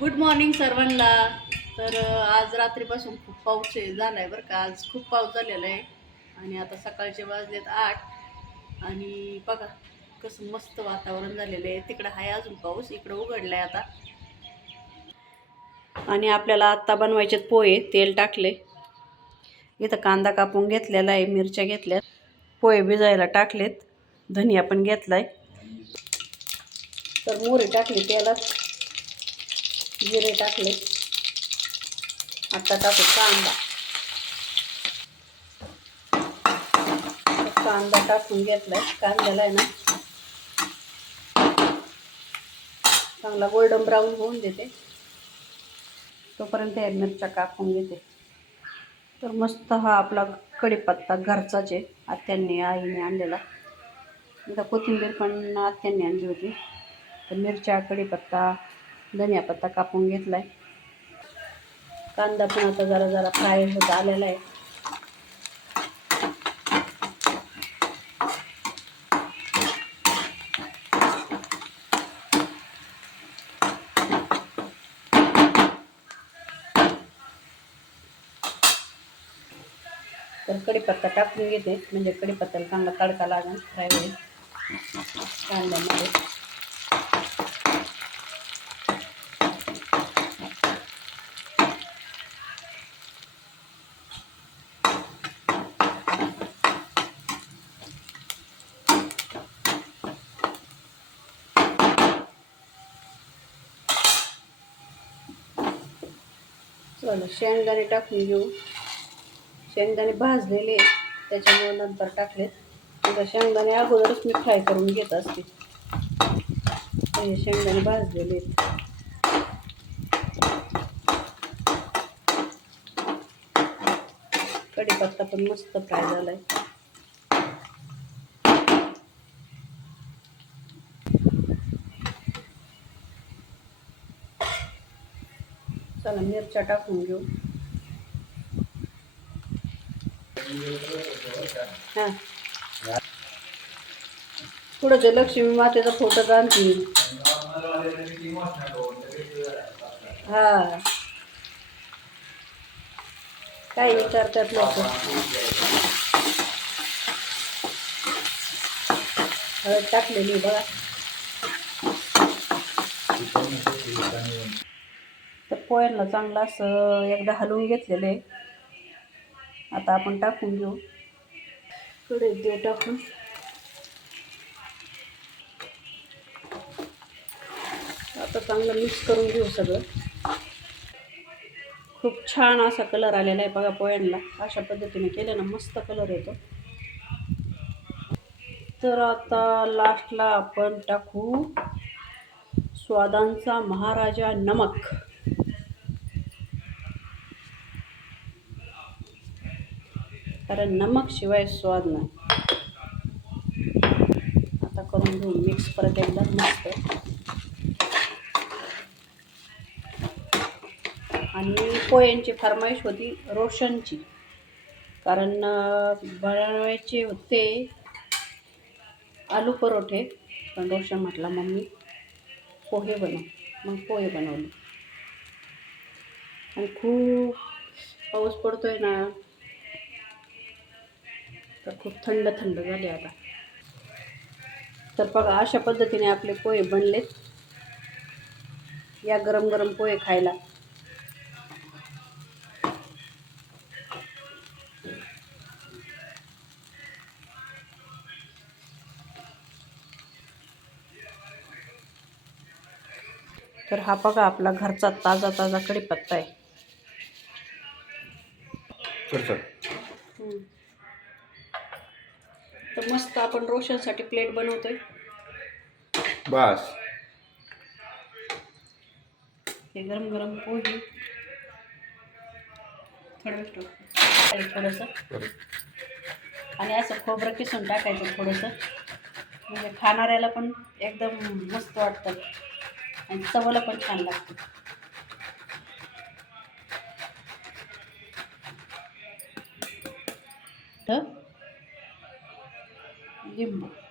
Good morning सर्वांना. तर आज रात्रीपासून खूप पाऊस झाला आहे बरं का. आज खूप पाऊस झालेला आहे. आणि आता सकाळचे वाजलेत आठ. आणि बघा कसं मस्त वातावरण झालेलं आहे. तिकडं आहे अजून पाऊस इकडं उघडलं आहे आता. आणि आपल्याला आत्ता बनवायचे पोहे तेल टाकले. इथं कांदा कापून घेतलेला आहे मिरच्या घेतल्या. पोहे भिजायला टाकलेत. धनिया पण घेतला आहे तर मोहरी टाकली तेलात. जिरे टाकले. आता टाकू कांदा. कांदा टाकून घेतलाय. कांद्याला आहे ना चांगला गोल्डन ब्राऊन होऊन देते. तोपर्यंत या मिरच्या कापून घेते. तर मस्त हा आपला कढीपत्ता घरचाच आहे. आत्यांनी आईने आणलेला. आता कोथिंबीर पण आत्यांनी आणली होती. तर मिरच्या कढीपत्ता धनिया पत्ता कापून आहे कांदा पण आता जरा जरा फ्राय होत आलेला आहे. तर कढीपत्ता टाकून घेते. म्हणजे कडीपत्त्याला चांगला तडका लागेल फ्राय होईल. कांद्यामध्ये. चला शेंगदाणे टाकून घेऊ. शेंगदाणे भाजलेले त्याच्यामुळे नंतर टाकले आता शेंगदाणे अगोदरच मी फ्राय करून घेत असते. हे शेंगदाणे भाजलेले कढीपत्ता पण मस्त फ्राय झाला आहे चला मिरच्या टाकून घेऊ. हा. पुढं ते लक्ष्मी मातेचा फोटो काढतील हा. काय विचारतात लोक? हळद टाकलेली बघा. पोह्यांना चांगलं असं एकदा हलवून घेतलेलं आहे. आता आपण टाकून घेऊ कडे देऊ टाकून. आता चांगलं मिक्स करून घेऊ सगळं. खूप छान असा कलर आलेला आहे बघा पोह्यांना. अशा पद्धतीने केलं ना मस्त कलर येतो. तर आता लास्टला आपण टाकू स्वादांचा महाराजा नमक. कारण नमक शिवाय स्वाद नाही. आता करून घेऊन मिक्स परत एकदा मस्त. आणि पोह्यांची फरमाईश होती रोशनची. कारण बनवायचे होते आलू परोठे. पण रोशन म्हटला मम्मी पोहे बनव. मग पोहे बनवले. आणि खूप पाऊस पडतोय ना. तर खूप थंड थंड झाले आता. तर बघा अशा पद्धतीने आपले पोहे बनलेत. या गरम गरम पोहे खायला. तर हा बघा आपला घरचा ताजा ताजा कढीपत्ता आहे. तर मस्त आपण रोशनसाठी प्लेट बनवतोय. बस. हे गरम गरम पोहे. थोडं थोडंसं. आणि असं खोबरं किसून टाकायचं थोडंसं. म्हणजे खाणाऱ्याला पण एकदम मस्त वाटतं. आणि चवला पण छान लागतं. तर 定吧。